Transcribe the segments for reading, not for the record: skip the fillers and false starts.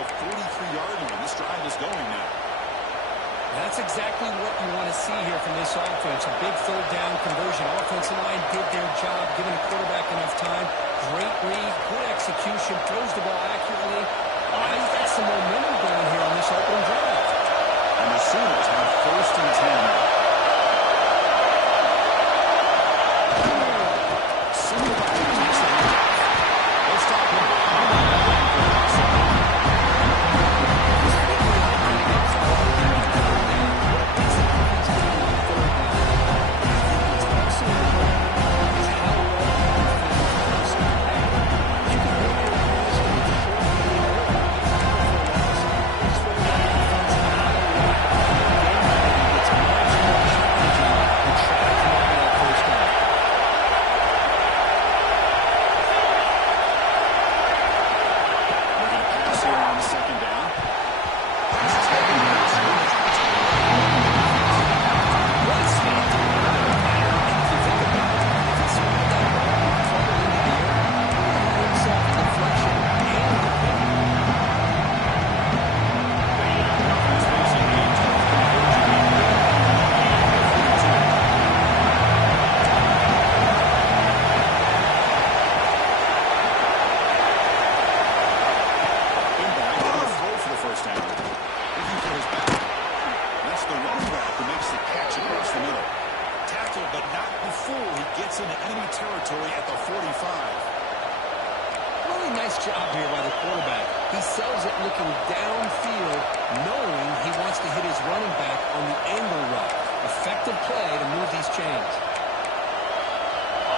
the 43-yard line. This drive is going now. That's exactly what you want to see here from this offense. A big third down conversion. Offensive line did their job, giving the quarterback enough time. Great read, good execution, throws the ball accurately. He's got some momentum going here on this opening drive. And the Sooners have 1st and 10.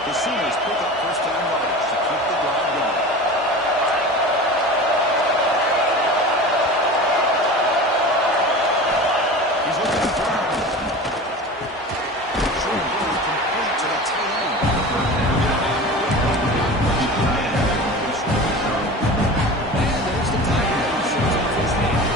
The Sooners pick up first down yardage to keep the drive going. He's looking to throw. Short ball complete to the tight end. And there's the tight end. Shows off his hands.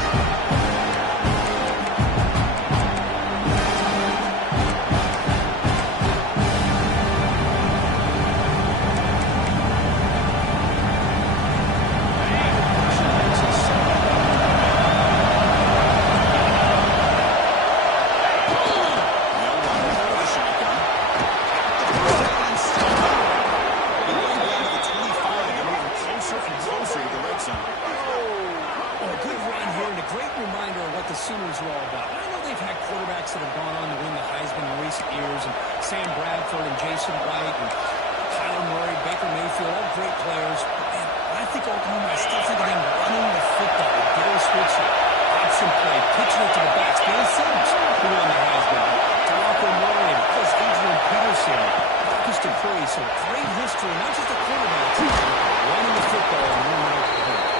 Sooners are all about. I know they've had quarterbacks that have gone on to win the Heisman in recent years, and Sam Bradford and Jason White and Kyler Murray, Baker Mayfield, all great players. And I think Oklahoma, I still think of them running the football. Gary Switzer, option play, pitching it to the backs. Billy Sims, who won the Heisman. DeMarco Murray, and plus Adrian Peterson, Marcus Dupree. So great history, not just the quarterbacks, running the football and winning Oklahoma.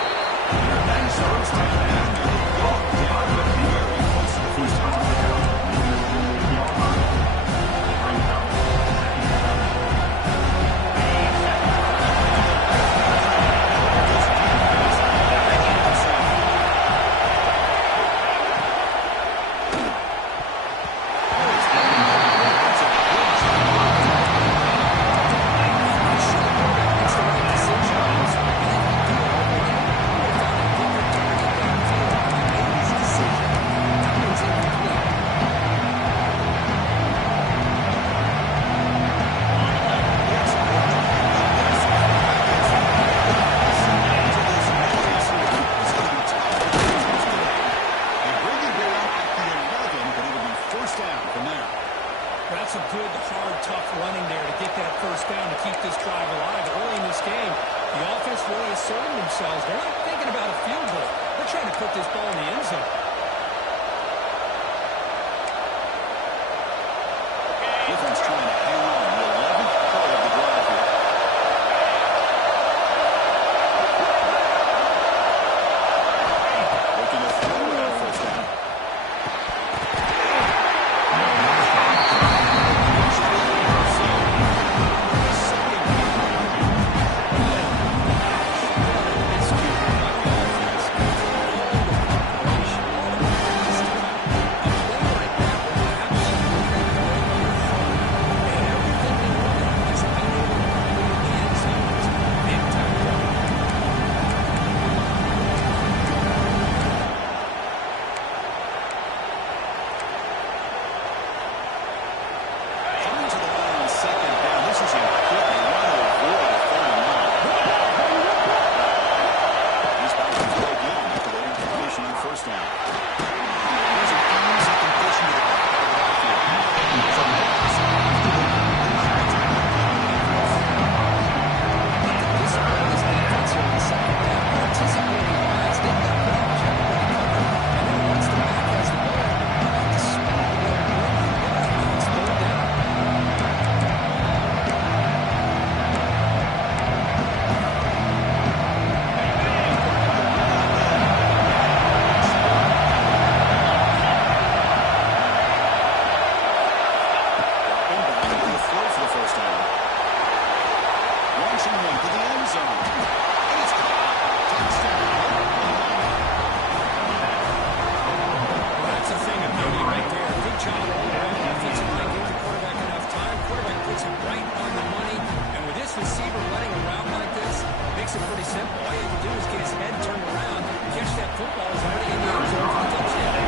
simple. All you have to do is get his head turned around, catch that football, is already in the end zone for a touchdown.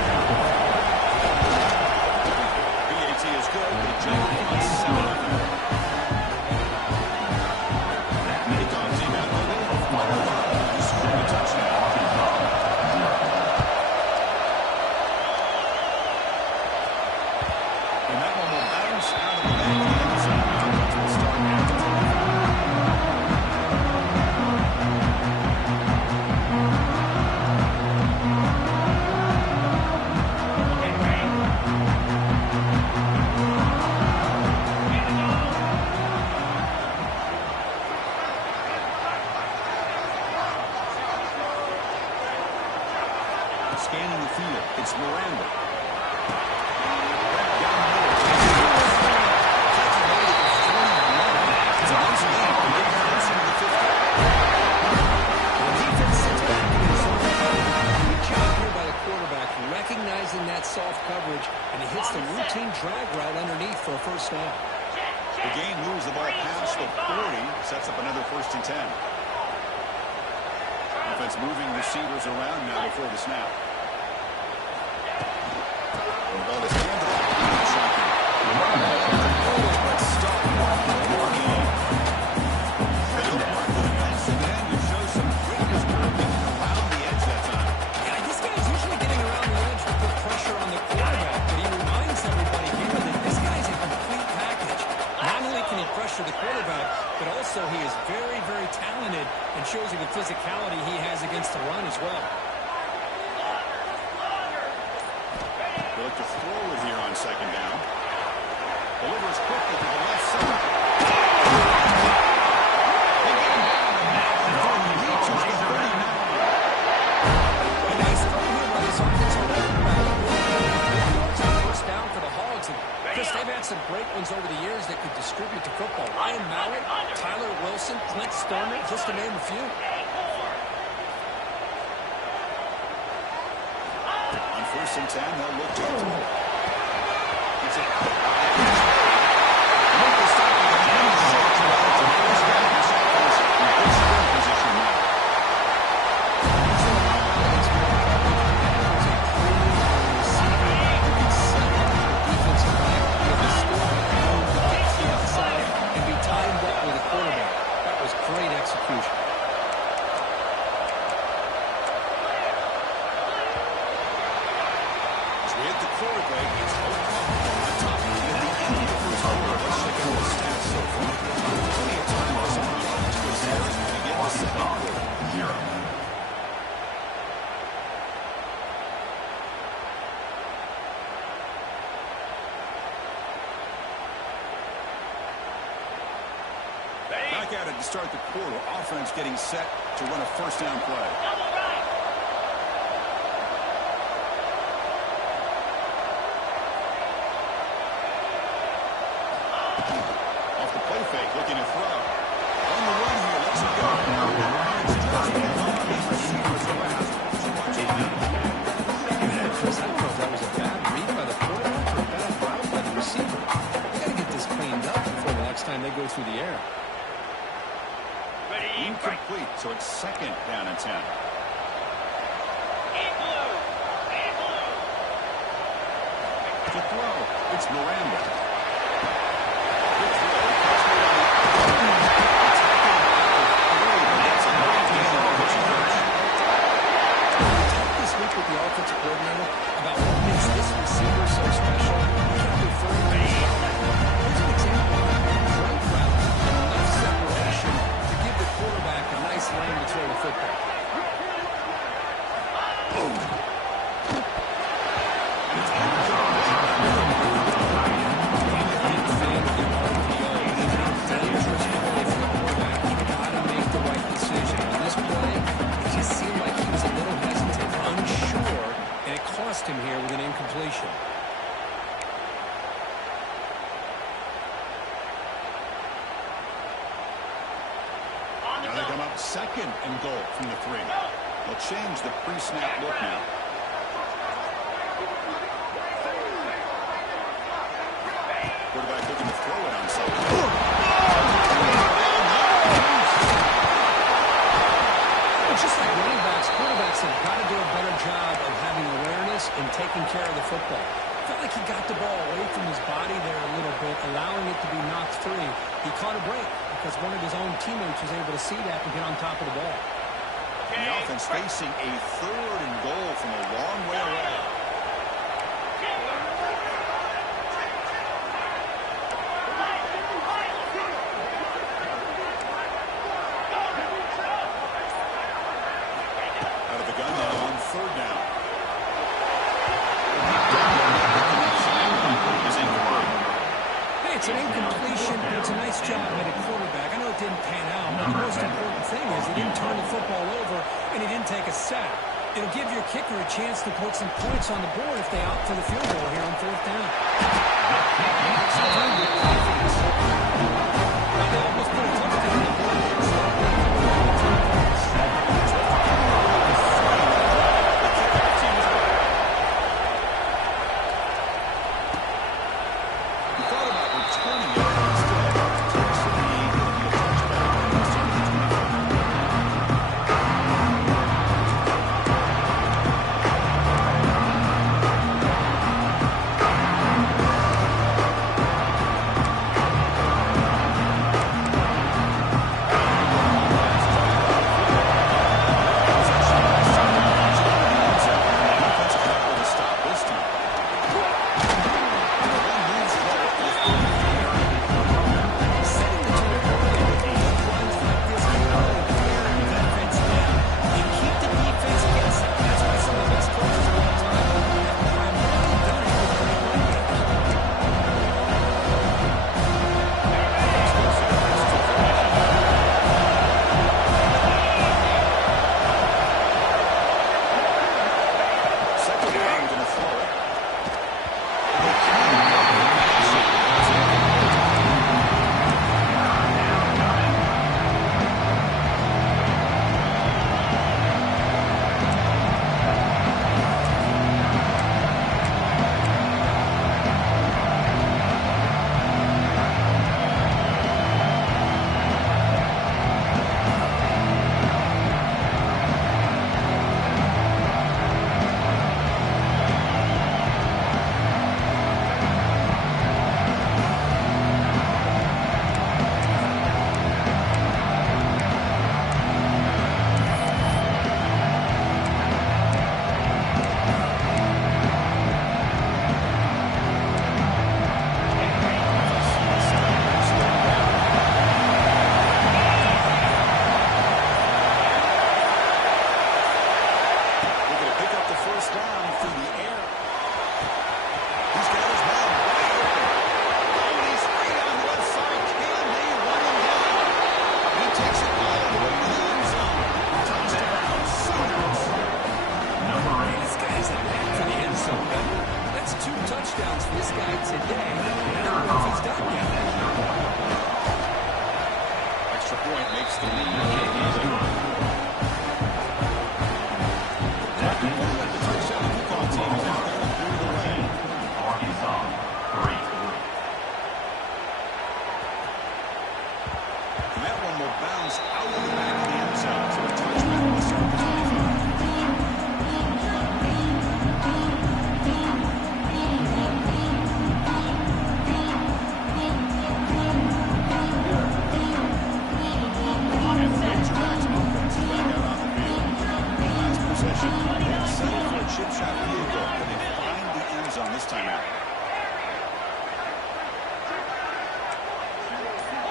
PAT is good. They jump on 7. Kickoff team out of the follow up. You scored a touchdown. And that one will bounce out of the back of the end zone. We'll start at the 10. Scanning the field, it's Miranda. It's a nice lead to get closer to the 50. The defense sits back in his zone coverage. Good job here by the quarterback, recognizing that soft coverage, and he hits the routine drag route underneath for a first down. The game moves the ball past the 40, sets up another 1st and 10. Offense moving receivers around now before the snap. The ball is handed off. Let's start the game. Bill Mark, the defensive end, who shows some quickness moving around the edge that time. Yeah, this guy's usually getting around the edge to put pressure on the quarterback, but he reminds everybody here that this guy's a complete package. Not only can he pressure the quarterback, but also he is very, very talented and shows you the physicality he has against the run as well. They look to throw it here on 2nd down. Delivers quickly to the left side. They get him down before he reaches the 39. A nice throw here by this offensive quarterback. It's a first down for the Hogs. And Chris, they've had some great ones over the years that could distribute the football. Ryan Mallett, Tyler Wilson, Clint Stoner, just to name a few. On 1st and 10, they'll look to throw. It's a Great execution. As we hit the quarter break, it's Oklahoma on top at the end of the first quarter. Let's check out the stats so far. Plenty of time for some offense to assert as we begin the 2nd quarter. Back at it to start the quarter. Offense getting set to run a 1st down play. Off the play fake, looking to throw. On the run here, lets it go. It's just on these receivers around. So watch it now. Chris, I don't know if that was a bad read by the quarterback or a bad route by the receiver. They got to get this cleaned up before the next time they go through the air. Incomplete, so it's 2nd down and 10. To throw, it's Miranda. Good throw. This week with the offensive coordinator about what makes this receiver so special. He kept referring to his route. Here's an example. Right route, enough separation to give the quarterback a nice lane to throw the football. Him here with an incompletion. Now they come up 2nd and goal from the 3. They'll change the pre-snap look now. Quarterback looking to throw it on 2nd. just like running backs, quarterbacks have got to do a better job of having awareness and taking care of the football. Felt like he got the ball away from his body there a little bit, allowing it to be knocked free. He caught a break because one of his own teammates was able to see that and get on top of the ball. And the offense facing a 3rd and goal from a long way away. Out of the gun now on 3rd down. Hey, it's an incompletion, but it's a nice job by the quarterback. I know it didn't pan out, but the most important thing is he didn't turn the football over and he didn't take a sack. It'll give your kicker a chance to put some points on the board if they opt for the field goal here on 4th down. They almost put a touchdown on the board.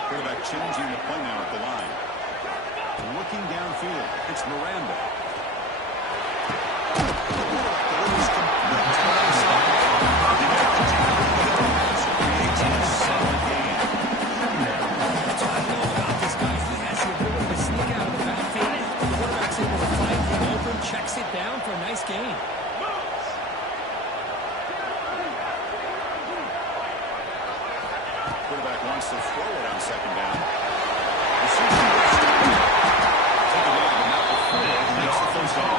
Quarterback changing the play now at the line. Looking downfield, it's Miranda. That's what I love about this guy. He has the ability to sneak out of the backfield. The quarterback's able to find him open, checks it down for a nice gain. Quarterback wants to throw it on 2nd down. Makes the first down.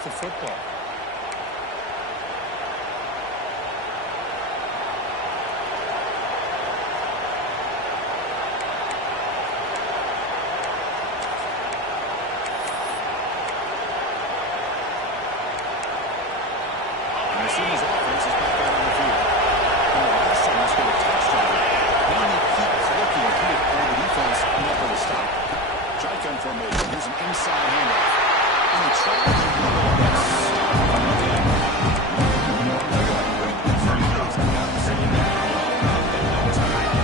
with the football. And as soon as offense is back out on the field. And the last time he scored a touchdown, they only keep clicking here, and the defense never to stop. Shotgun formation. Here's an inside handoff. And he tried to go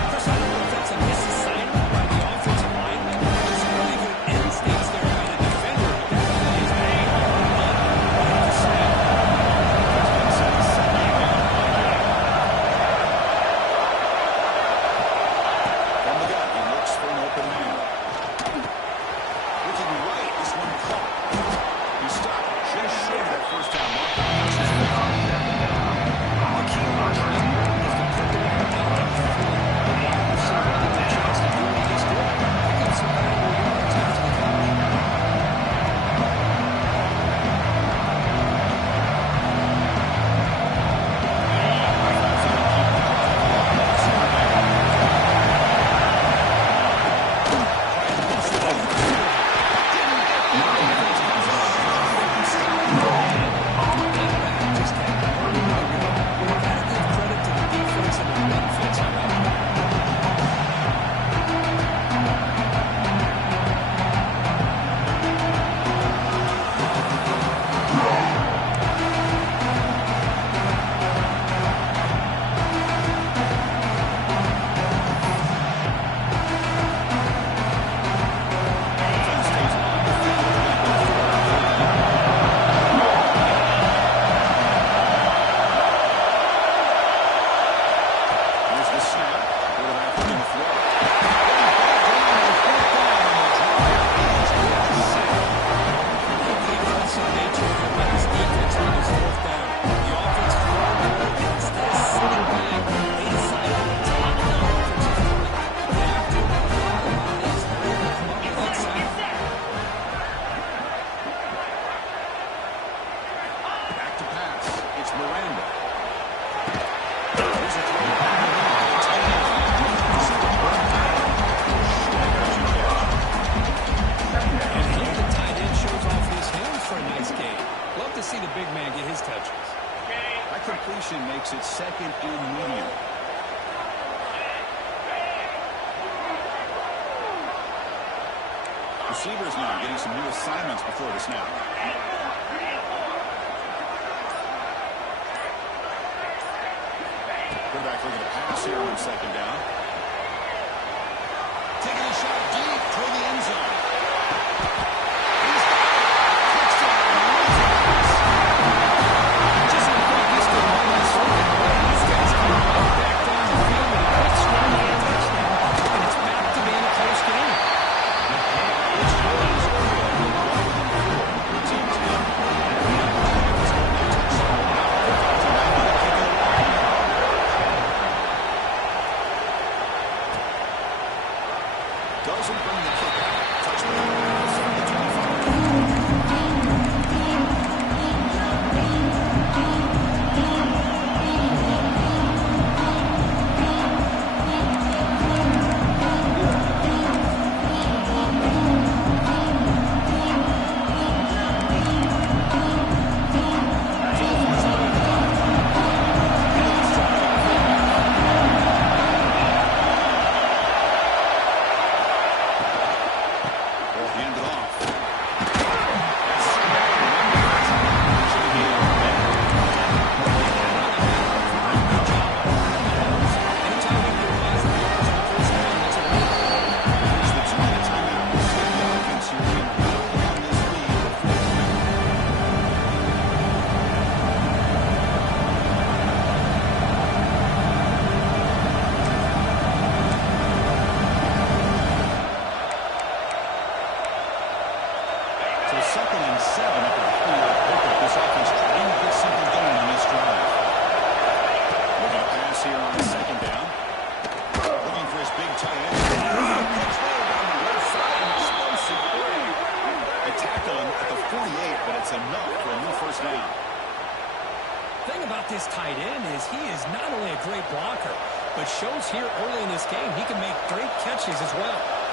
Chris, I don't know if that's a misassignment by the offensive line. There's some really good instincts there by the defender, but that play is made right at the snap. From the gun, he looks for an open man. Looking right, this one caught. He stopped just short of that first down mark. The key one is to put the ball down the field. The wide receiver gets a chance to do what he just did. Pick up some valuable yards after the catch. Just had one more to go. Gotta give credit to the defense and the run fits on that play. Here's the snap. Quarterback looking to throw. The aggressive nature of the Bucs defense on this fourth down. The offense is wide instead of sitting back. They decided to take the offensive field. They have to. The bottom line is they're able to come up with that sack. Back to pass. It's Miranda. Here's a throw. And here the tight end shows off his hands for a nice game. Love to see the big man get his touches. That completion makes it second and medium. Receivers now getting some new assignments before the snap. Quarterback looking to pass here on second down. Taking a shot deep toward the end zone. He's got it. Touchdown. Just like what used to run this circuit, these guys come right back down the field with a quick scrum and a touchdown. And it's back to being a close game. Doesn't bring the kick out. thing about this tight end is he is not only a great blocker, but shows here early in this game he can make great catches as well.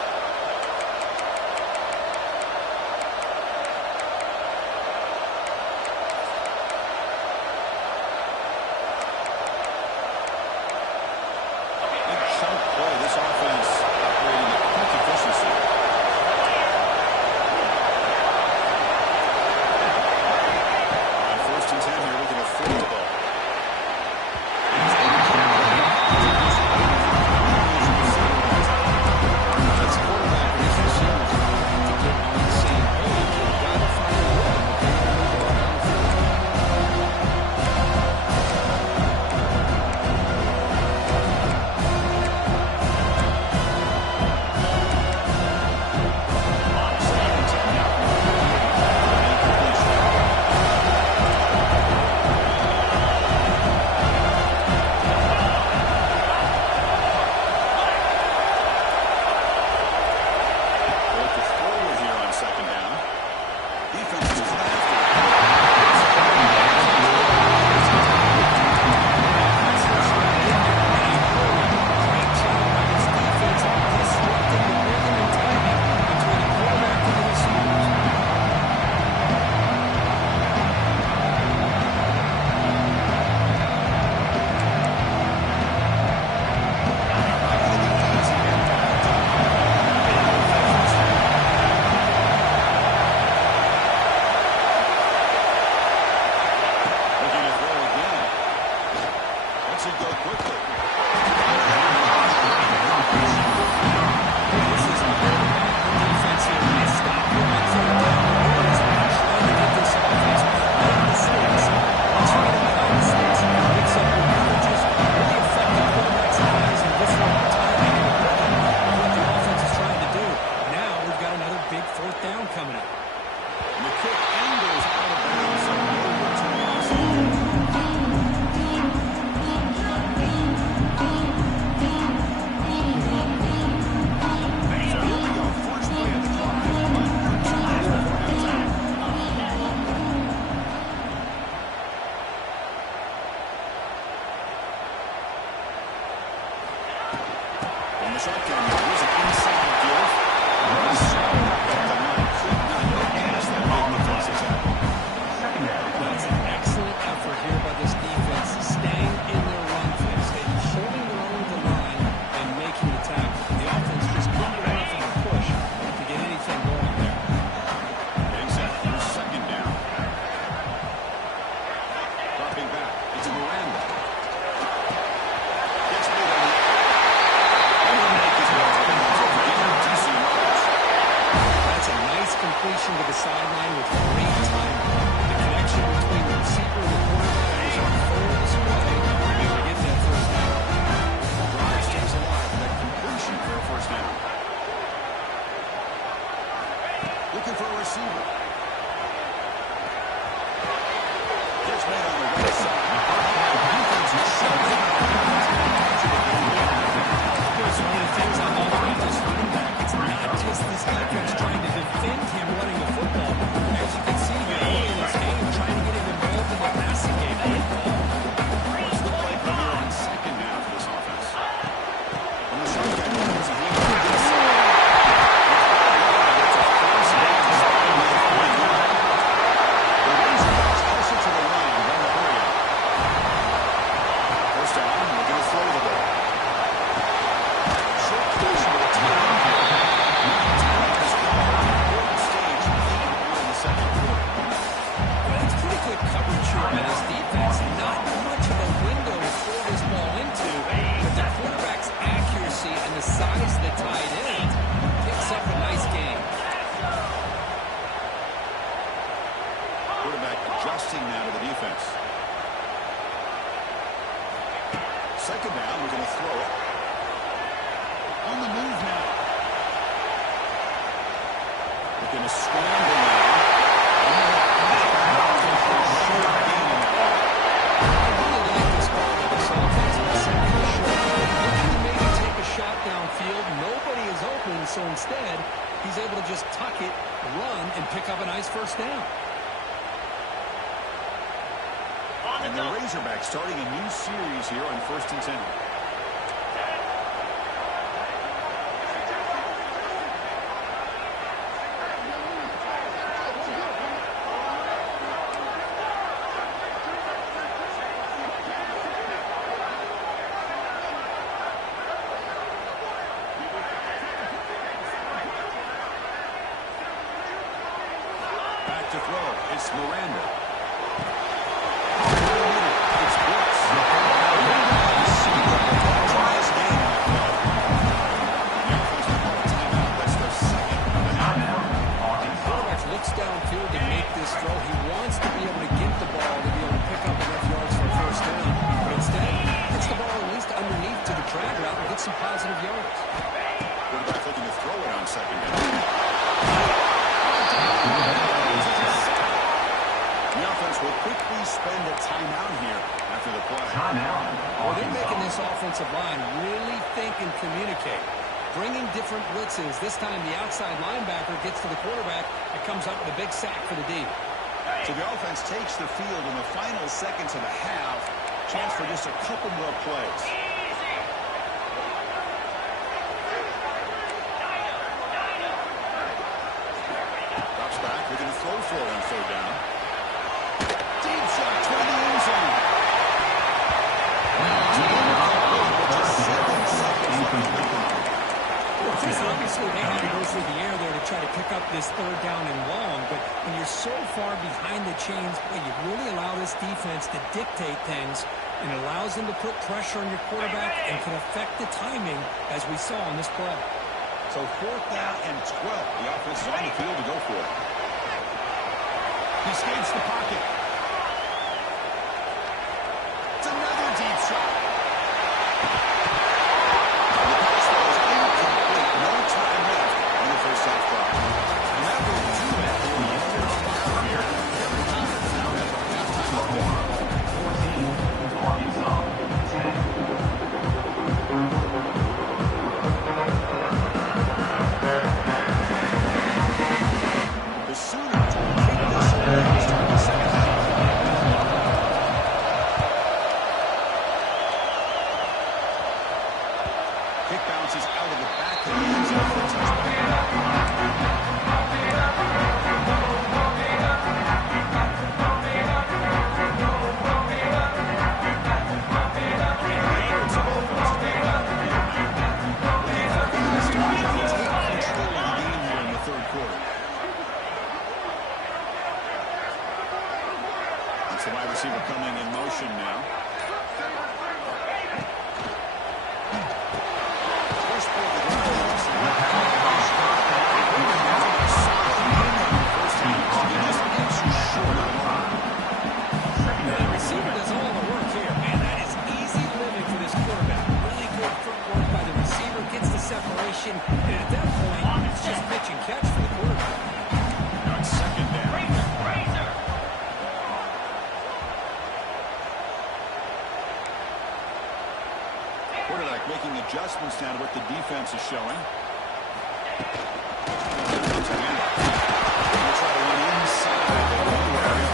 And the Razorbacks starting a new series here on 1st and 10. Back to throw. It's Miranda. It's Brooks. Tries game. The offense will call a timeout. That's their second. Quarterback looks downfield to make this throw. He wants to be able to get the ball to be able to pick up enough yards for a first down. But instead, gets the ball at least underneath to the drag route and gets some positive yards. Quarterback looking to throw it on second down. The offense will quickly spend a timeout here after the play. Well, they're making this offensive line really think and communicate. Bringing different blitzes. This time the outside linebacker gets to the quarterback and comes up with a big sack for the D. So the offense takes the field in the final seconds of the half. Chance for just a couple more plays. Drops back, looking to throw for it on third down. Deep shot toward the end zone. Obviously, they had to go through the air there to try to pick up this third down and long, but when you're so far behind the chains, boy, you really allow this defense to dictate things, and it allows them to put pressure on your quarterback and can affect the timing, as we saw on this play. So 4th down and 12. The offense is on the field to go for it. He escapes the pocket. It's another deep shot. The pass was incomplete. No time left in the first half clock. And that will do it for the first half here. The defense now has a halftime report. The Sooners will keep this and start the second half. Kick bounces out of the back of the end zone for a touchdown. The wide receiver coming in motion now. First ball of the The receiver does all the work here. Man, that is easy living for this quarterback. Really good footwork by the receiver, gets the separation, and at that point, it's just pitch and catch for the quarterback. Now it's second down. Quarterback making adjustments now to what the defense is showing. Try to run inside the goal area.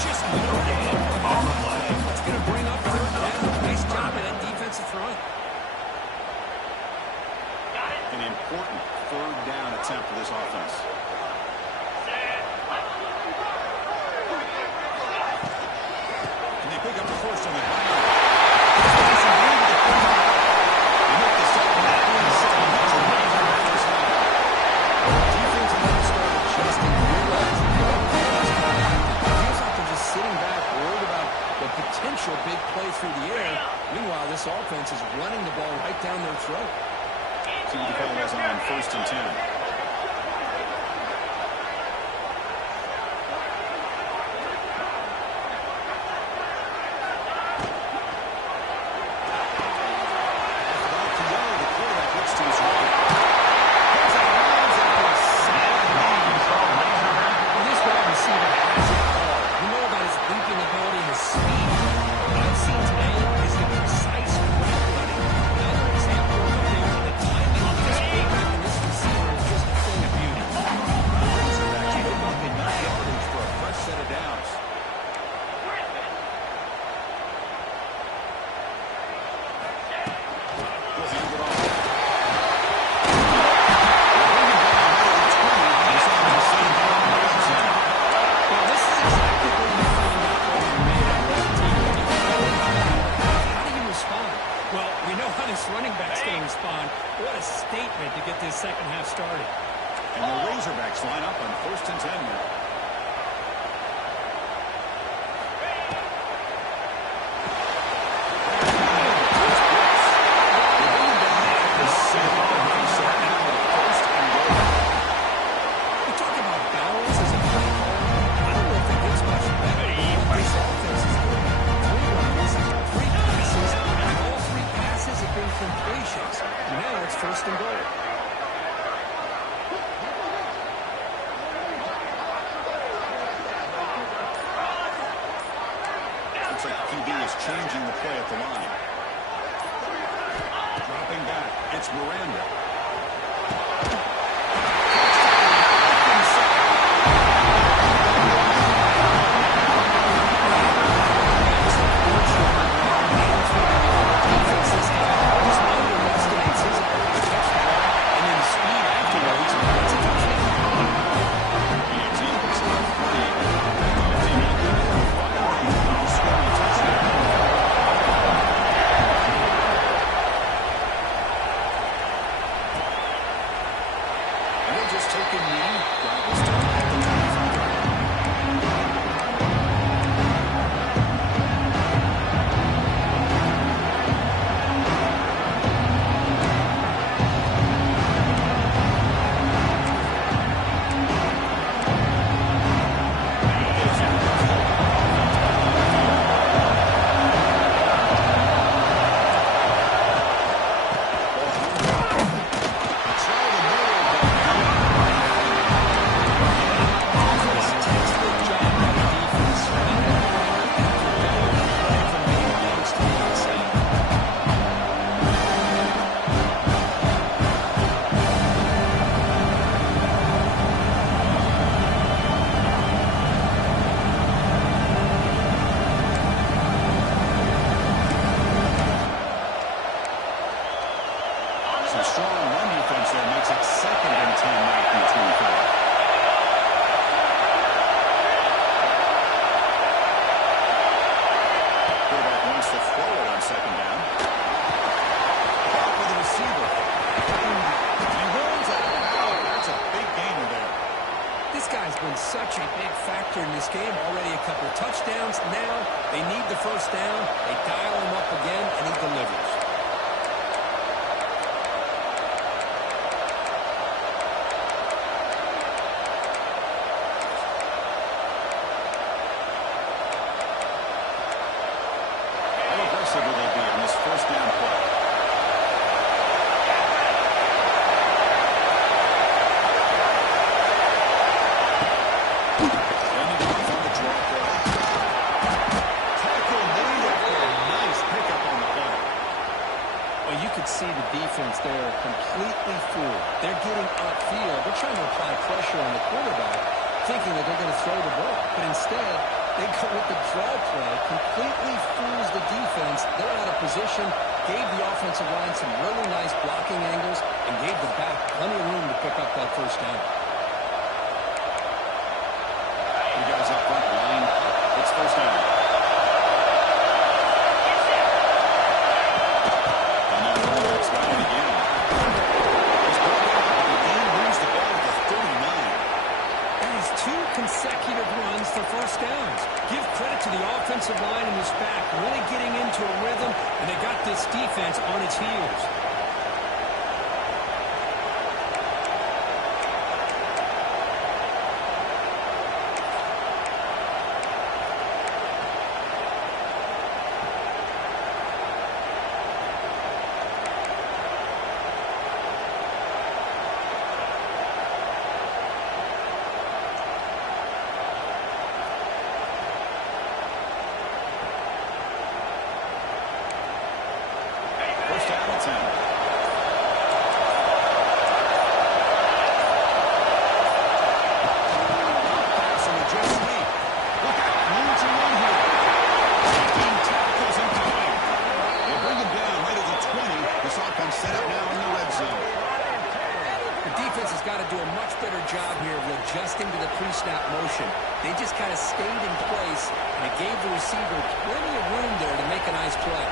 Just loaded it on the play. It's going to bring up third down. Nice job of that defensive front. An important third down attempt for this offense. And they pick up the first on the ground. Potential big play through the air. Meanwhile, this offense is running the ball right down their throat. See what the call was on 1st and 10. a statement to get this second half started. And the Razorbacks line up on 1st and 10 now. Now it's 1st and goal. Looks like the QB is changing the play at the line. Dropping back, it's Miranda. Some strong run defense there makes it 2nd and 10 right from the 25. Quarterback wants to throw it on 2nd down. Back with the receiver. He runs out of power. That's a big gainer there. This guy's been such a big factor in this game. Already a couple of touchdowns. Now they need the 1st down. They dial him up again, and he delivers. Will they be on this 1st down play? Ended off on the draw play. Tackle made after a nice pickup on the play. Well, you could see the defense there completely fooled. They're getting upfield. They're trying to apply pressure on the quarterback, thinking that they're going to throw the ball. But instead, they go with the draw play, completely fools the defense. They're out of position, gave the offensive line some really nice blocking angles, and gave the back plenty of room to pick up that 1st down. You guys up front line up. It's 1st down. And now Razorbacks got it again. He's brought it up, but the game moves the ball to the 39. That is 2 consecutive runs for 1st downs. Give credit to the offensive line and this back, really getting into a rhythm, and they got this defense on its heels. Adjusting to the pre-snap motion. They just kind of stayed in place, and it gave the receiver plenty of room there to make a nice play.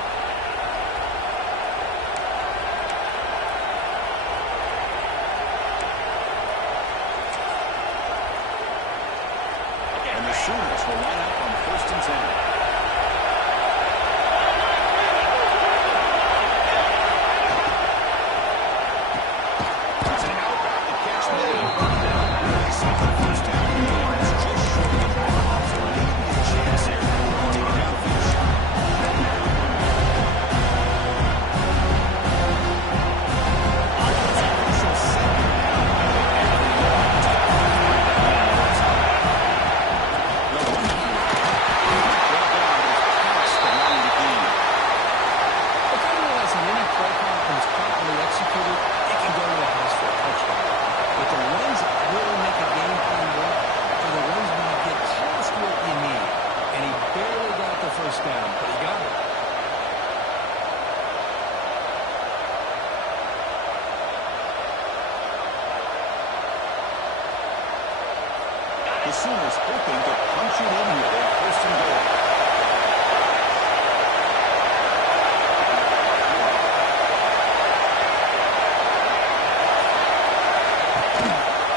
first down, but he got it. The Sooners hoping to punch it in here. They're first and goal.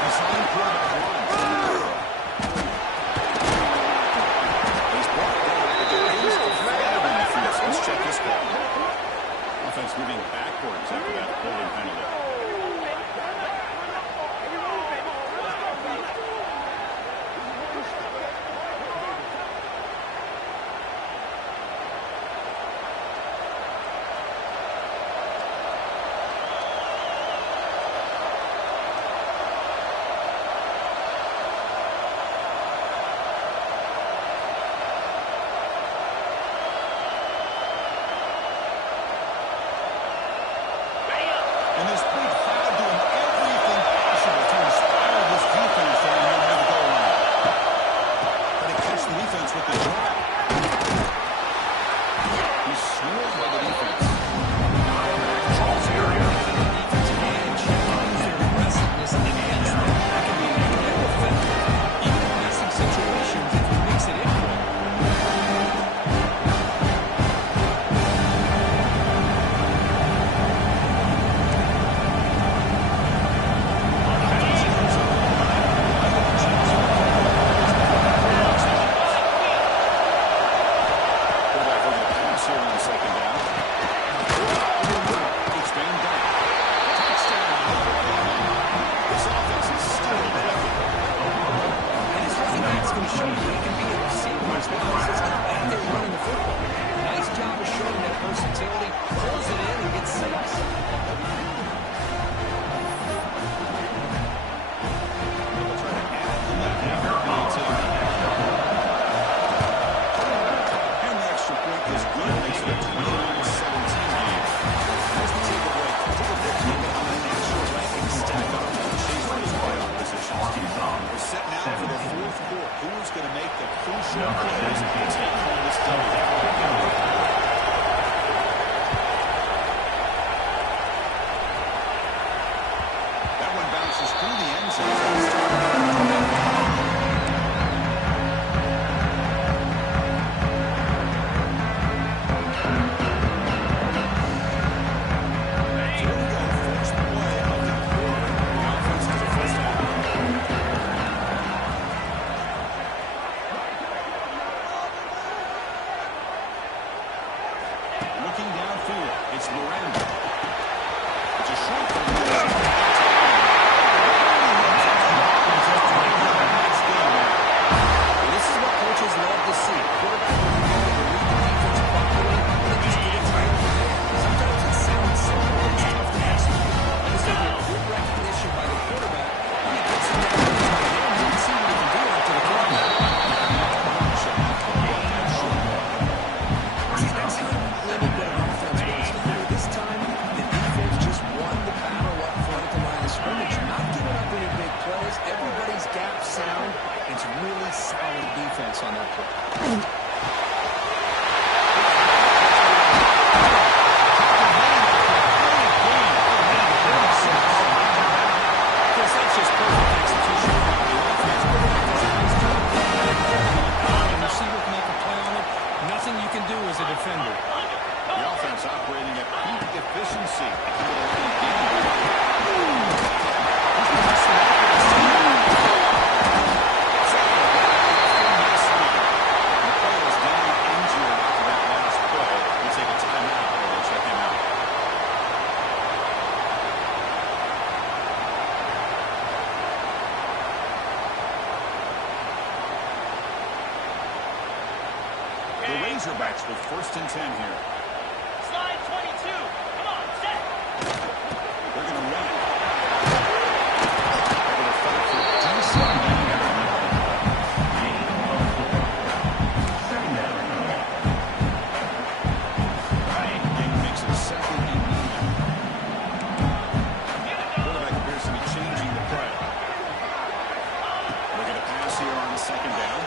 Design quarterback run. He's brought down at the base of 5 in the field. Let's check this ball. Offense moving backwards after that holding penalty. And this big crowd doing everything possible to inspire this defense down here near the goal line. But they catch the defense with the drop. He's swarmed by the defense. Charles area. The defensive line challenge their aggressiveness against them. That can be very effective. Even in passing situations, if he makes it in. Who's going to make the crucial plays and take home this That one bounces through the end zone. Looking downfield, it's Miranda. It's a short This is what coaches love to see. Quarterback read the defense properly, and then just get it right from there. Sometimes it sounds simple, but it's tough to execute. I just think with good recognition by the quarterback, when he gets it down, you can see what he can do after the quarterback. That's how little bit of offense was here. This time, the defense just won the battle up front at the line of scrimmage. Not giving up any big plays. Everybody's gap sound. It's really solid defense on that play. That's just perfect execution by the offense. The receiver can make a play on it. Nothing you can do as a defender. The offense operating at peak efficiency. The Razorbacks with 1st and 10 here. Slide 22. Come on, set. They're going to run it. They're going to fight for decent. Game makes it 2nd and 9. Quarterback appears to be changing the play. They're going to pass here on the 2nd down.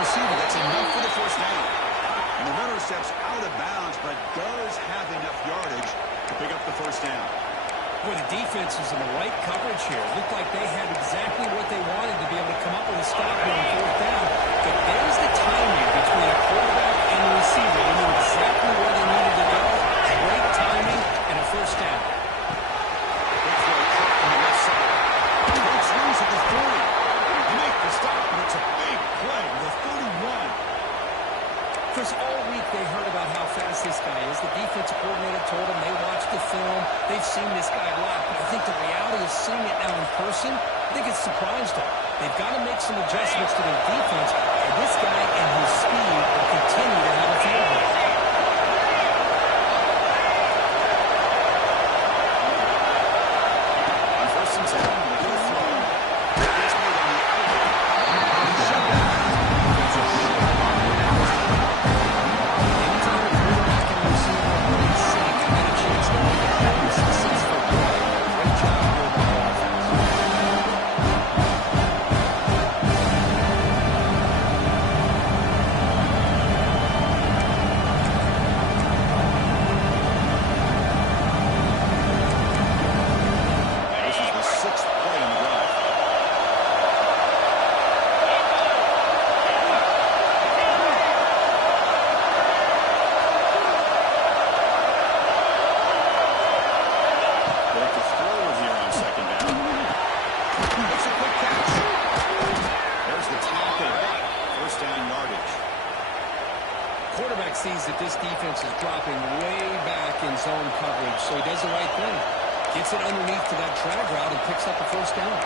receiver. That's enough for the first down. And the runner steps out of bounds, but does have enough yardage to pick up the first down. Well, the defense is in the right coverage here. It looked like they had exactly what they wanted to be able to come up with a stop here on fourth down. But there's the timing between a quarterback and the receiver. They knew exactly where they needed to go. Great timing and a first down. Big throw cut on the left side. Breaks loose at the 30. They make the stop, but it's a big play with a 31. Chris, all week they heard about how fast this guy is. The defensive coordinator told them they watched the film. They've seen this guy a lot. But I think the reality is seeing it now in person, I think it's surprised them. They've got to make some adjustments to their defense. And this guy and his speed will continue to have a field day. On first and 10, with the throw. It's made on the outlet. Shut down. That's a short run. Anytime a quarterback and a receiver are in sync, you get a chance to make a happy, successful play. Great job here by the offense. This is the 6th play in the drive. Work the throw here on second down. It's a quick catch. There's the tackle. First down yardage. Quarterback sees that this defense is dropping way back in zone coverage, so he does the right thing. Gets it underneath to that drag route and picks up the first down.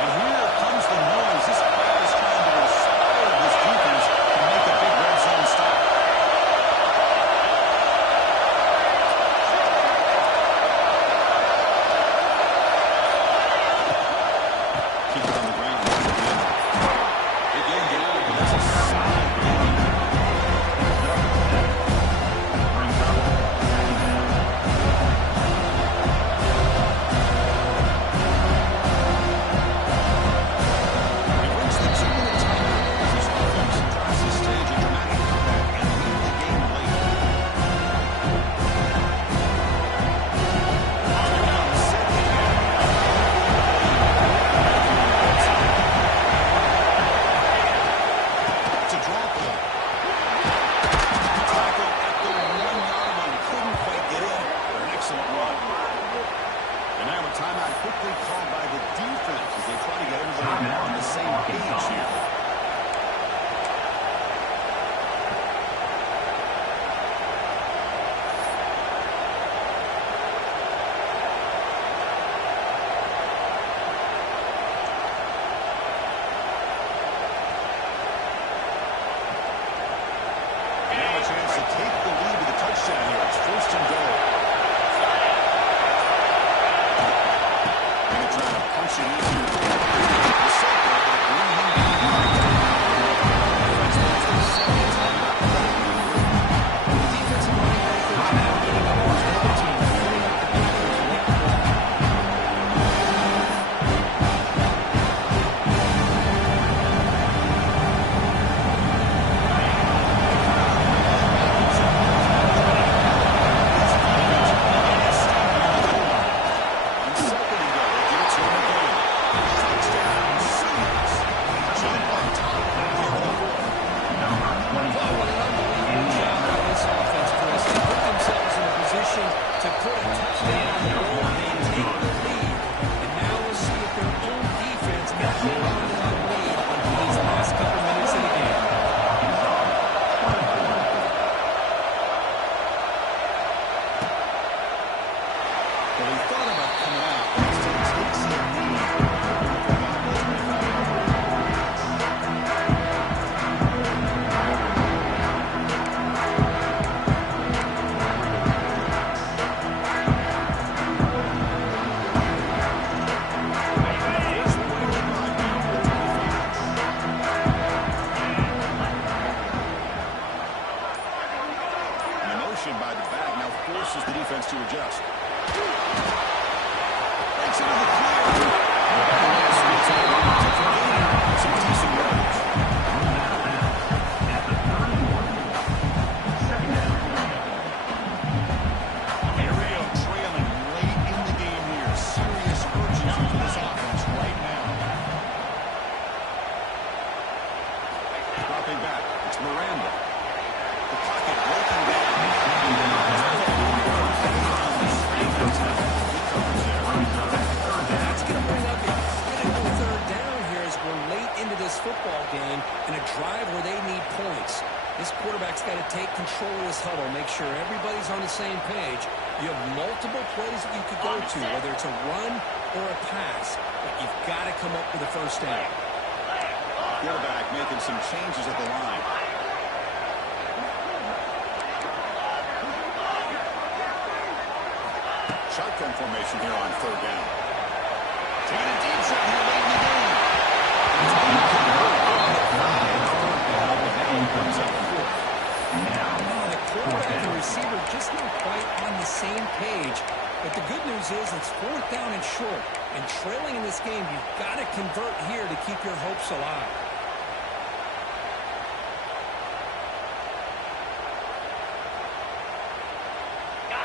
And here comes the noise. This crowd is trying to inspire this defense to make a big red zone stop. Keep it on the ground. Big game down, but that's a solid game. He brings the 2-minute timeout as his offense tries to stage a dramatic comeback and lead the game late. On the ground, set again. It's a draw play. Tackle at the 1-yard line. Couldn't quite get in, but an excellent run. And now a timeout quickly called by the defense as they try to get everybody more on the same page here. Now a chance to take the lead with a touchdown here. It's first and goal. Going to try to punch it in here. The set there, bring him down. Miranda. The pocket breaking down. That's going to bring up a critical third down here as we're late into this football game in a drive where they need points. This quarterback's got to take control of this huddle, make sure everybody's on the same page. You have multiple plays that you could go to, whether it's a run or a pass, but you've got to come up with a first down. Quarterback making some changes at the line. Shotgun formation here on third down. Taking a deep shot here late in the game. The quarterback and receiver just not quite on the same page. But the good news is it's fourth down and short. And trailing in this game, you've got to convert here to keep your hopes alive.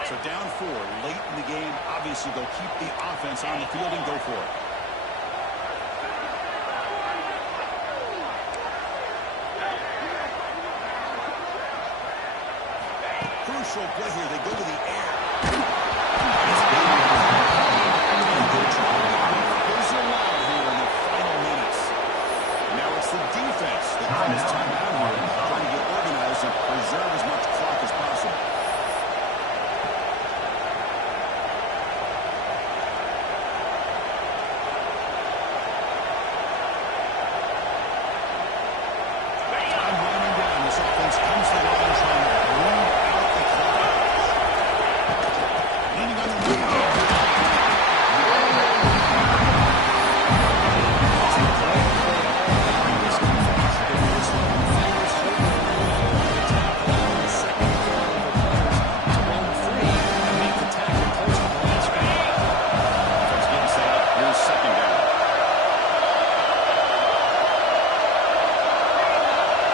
So down 4 late in the game. Obviously, they'll keep the offense on the field and go for it. Crucial play here. They go to the air.